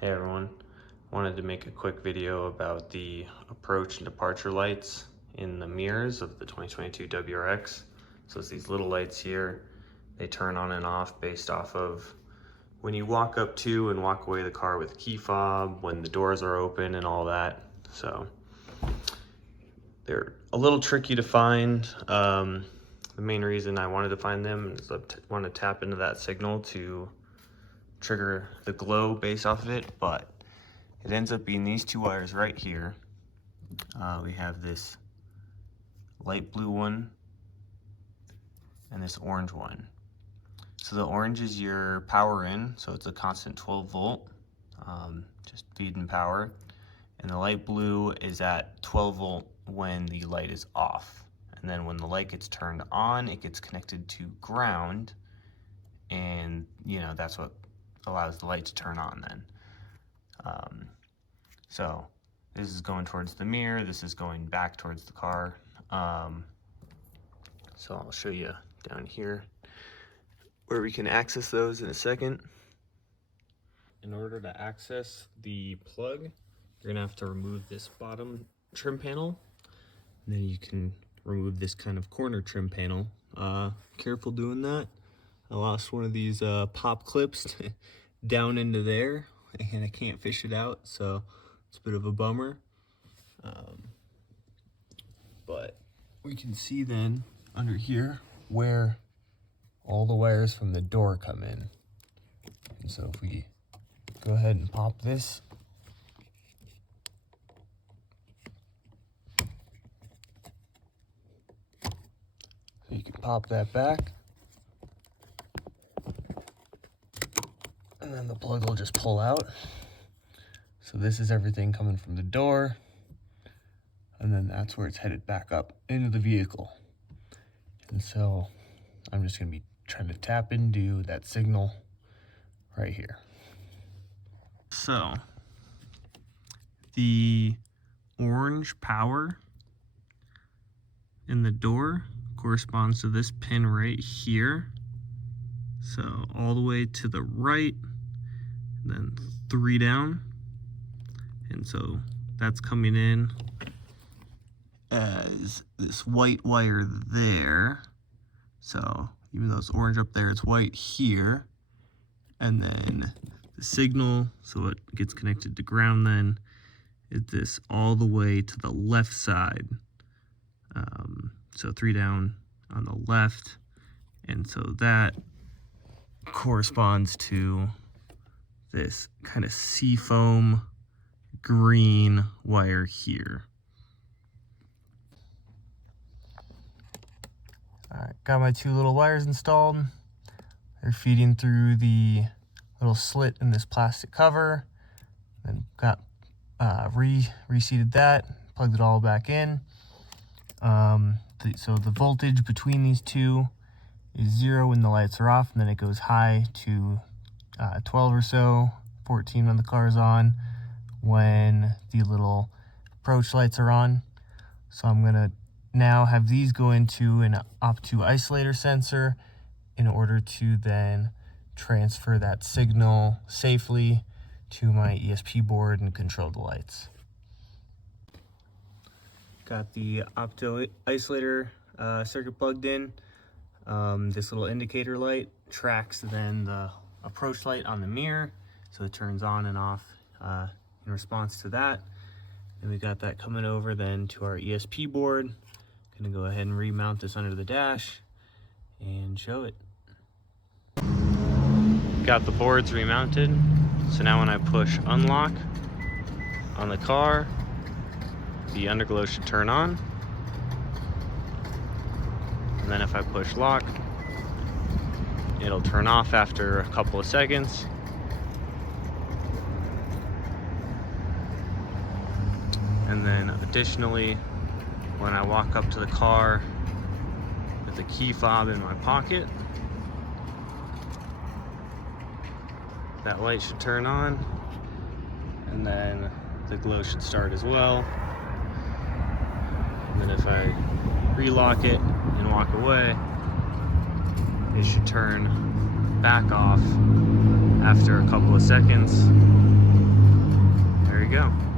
Hey everyone, wanted to make a quick video about the approach and departure lights in the mirrors of the 2022 WRX. So it's these little lights here. They turn on and off based off of when you walk up to and walk away the car with key fob, when the doors are open and all that. So they're a little tricky to find. The main reason I wanted to find them is I want to tap into that signal to trigger the glow based off of it, but it ends up being these two wires right here. We have this light blue one and this orange one. So the orange is your power in, so it's a constant 12 volt, just feeding power. And the light blue is at 12 volt when the light is off. And then when the light gets turned on, it gets connected to ground, and that's what allows the light to turn on then. So this is going towards the mirror, this is going back towards the car. So I'll show you down here where we can access those in a second. In order to access the plug, you're gonna have to remove this bottom trim panel, and then you can remove this kind of corner trim panel. Careful doing that. I lost one of these pop clips down into there, and I can't fish it out, so it's a bit of a bummer. But we can see then under here where all the wires from the door come in. And so if we go ahead and pop this, so you can pop that back, and then the plug will just pull out. So this is everything coming from the door, and then that's where it's headed back up into the vehicle. And so I'm just gonna be trying to tap into that signal right here. So the orange power in the door corresponds to this pin right here. So all the way to the right, and then 3 down. And so that's coming in as this white wire there. So even though it's orange up there, it's white here. And then the signal, so it gets connected to ground then, is this all the way to the left side. So 3 down on the left. And so that corresponds to this kind of seafoam green wire here. Alright, got my 2 little wires installed. They're feeding through the little slit in this plastic cover. Then got reseated that, plugged it all back in. So the voltage between these two is 0 when the lights are off, and then it goes high to 12 or so, 14 when the car's on, when the little approach lights are on. So I'm gonna now have these go into an Opto isolator sensor in order to then transfer that signal safely to my ESP board and control the lights. Got the Opto isolator circuit plugged in. This little indicator light tracks then the approach light on the mirror, so it turns on and off in response to that. And we got that coming over then to our ESP board. Gonna go ahead and remount this under the dash and show it. Got the boards remounted, so now when I push unlock on the car, the underglow should turn on. And then if I push lock, it'll turn off after a couple of seconds. And then additionally, when I walk up to the car with the key fob in my pocket, that light should turn on, and then the glow should start as well. And then if I relock it and walk away, it should turn back off after a couple of seconds. you go.